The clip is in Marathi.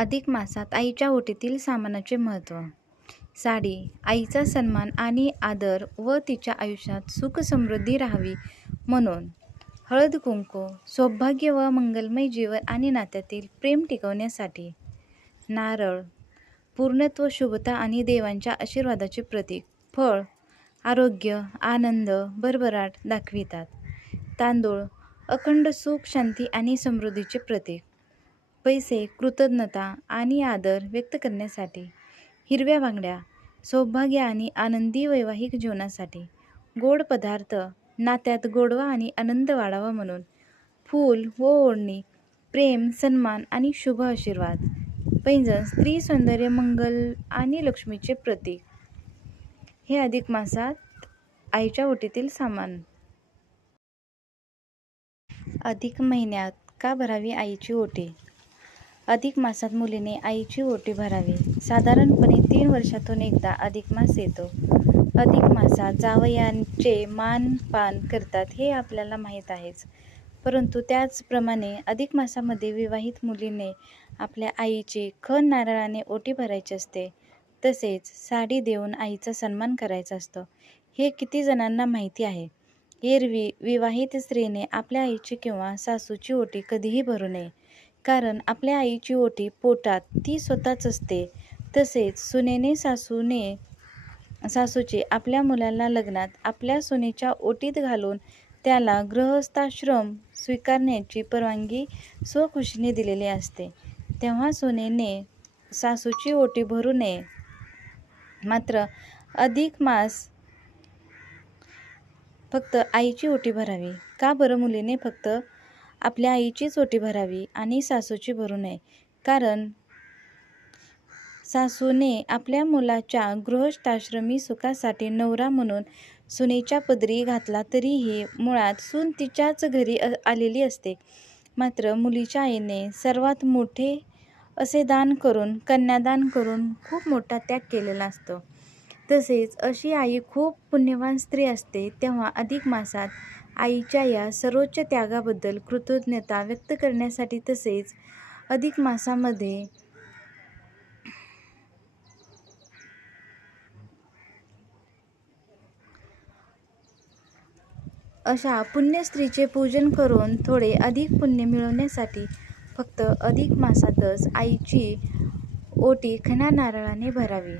अधिक मासात आईच्या ओटीतील सामानाचे महत्त्व. साडी आईचा सन्मान आणि आदर व तिच्या आयुष्यात सुख समृद्धी राहावी म्हणून. हळद कुंकू सौभाग्य व मंगलमय जीवन आणि नात्यातील प्रेम टिकवण्यासाठी. नारळ पूर्णत्व, शुभता आणि देवांच्या आशीर्वादाचे प्रतीक. फळ आरोग्य, आनंद, भरभराट दाखवितात. तांदूळ अखंड सुख, शांती आणि समृद्धीचे प्रतीक. पैसे कृतज्ञता आणि आदर व्यक्त करण्यासाठी. हिरव्या बांगड्या सौभाग्य आणि आनंदी वैवाहिक जीवनासाठी. गोड पदार्थ नात्यात गोडवा आणि आनंद वाढावा म्हणून. फूल व ओढणी प्रेम, सन्मान आणि शुभ आशीर्वाद. पैंजण स्त्री सौंदर्य, मंगल आणि लक्ष्मीचे प्रतीक. हे अधिक मासात आईच्या ओटीतील सामान. अधिक महिन्यात का भरावी आईची ओटी? अधिक मासात मुलीने आईची ओटी भरावी. साधारणपणे 3 वर्षातून एकदा अधिक मास येतो. अधिक मासात जावयांचे मानपान करतात हे आपल्याला माहीत आहेच. परंतु त्याचप्रमाणे अधिक मासामध्ये विवाहित मुलीने आपल्या आईची खण नारळाने ओटी भरायची असते. तसेच साडी देऊन आईचा सन्मान करायचा असतो. हे किती जणांना माहिती आहे? एरवी विवाहित स्त्रीने आपल्या आईची किंवा सासूची ओटी कधीही भरू नये. कारण आपल्या आईची ओटी पोटात ती स्वतःच असते. तसेच सुनेने सासूची आपल्या मुलाला लग्नात आपल्या सुनेच्या ओटीत घालून त्याला गृहस्थाश्रम स्वीकारण्याची परवानगी स्वखुशीने दिलेली असते. तेव्हा सुनेने सासूची ओटी भरू नये. मात्र अधिक मास फक्त आईची ओटी भरावी. का बरं मुलीने फक्त आपल्या आईचीच ओटी भरावी आणि सासूची भरू नये? कारण सासूने आपल्या मुलाच्या गृहस्थाश्रमी सुखासाठी नवरा म्हणून सुनेच्या पदरी घातला तरीही मुळात सून तिच्याच घरी आलेली असते. मात्र मुलीच्या आईने सर्वात मोठे असे दान करून, कन्यादान करून खूप मोठा त्याग केलेला असतो. तसेच अशी आई खूप पुण्यवान स्त्री असते. तेव्हा अधिक मासात आईच्या या सर्वोच्च त्यागाबद्दल कृतज्ञता व्यक्त करण्यासाठी तसेच अधिक मासामध्ये अशा पुण्य स्त्रीचे पूजन करून थोडे अधिक पुण्य मिळवण्यासाठी फक्त अधिक मासातच आईची ओटी खणा नारळाने भरावी.